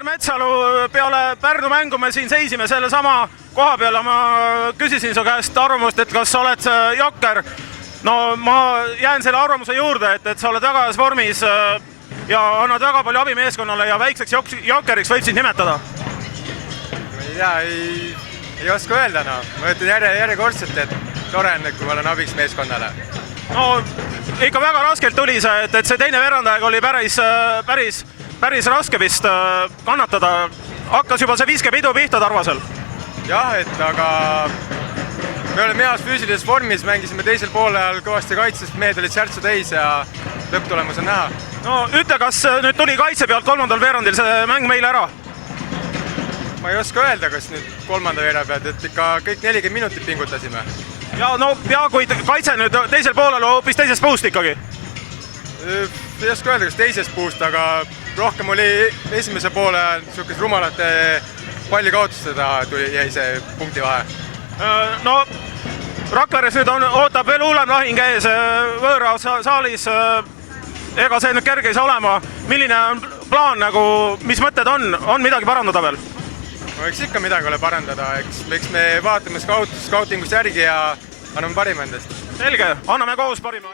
Aleksander Metsalu, peale Pärnu mängu me siin seisime selle sama koha peal ja ma küsisin su käest arvamust, et kas sa oled jokker. No ma jään selle arvamuse juurde, et sa oled väga heas vormis ja annad väga palju abi meeskonnale ja väikseks jokkeriks võib sind nimetada. Ma ei oska öelda, no. Ma ütlen järjekordselt, et tore on, kui ma olen abiks meeskonnale. No ikka väga raskelt tuli see, et see teine veerandaeg oli päris raske vist kannatada. Hakkas juba see viskepidu pihta Tarvasel. Jah, aga me oleme heas füüsilises vormis, mängisime teisel poolel kõvasti kaitsest, mehed olid särtsu täis ja lõpptulemus on näha. No ütle, kas nüüd tuli kaitse pealt kolmandal veerandil see mäng meile ära? Ma ei oska öelda, kas nüüd kolmanda veera pealt, et ikka kõik 40 minutit pingutasime. Ja no kuid kaitse nüüd teisel poolel hoopis teisest puust ikkagi? Ei oska öelda, kas teisest puust, aga rohkem oli esimese poole niisugust rumalate palli kaotustada jäi see punkti vahe. No Rakveres nüüd ootab veel hullem lahing ees võõra saalis. Ega see nüüd kerge ei saa olema. Milline on plaan, mis mõtted on midagi parandada veel? Eks ikka midagi ole parandada, eks me vaatame skautingust järgi ja anname parima endast. Selge, anname koos parima.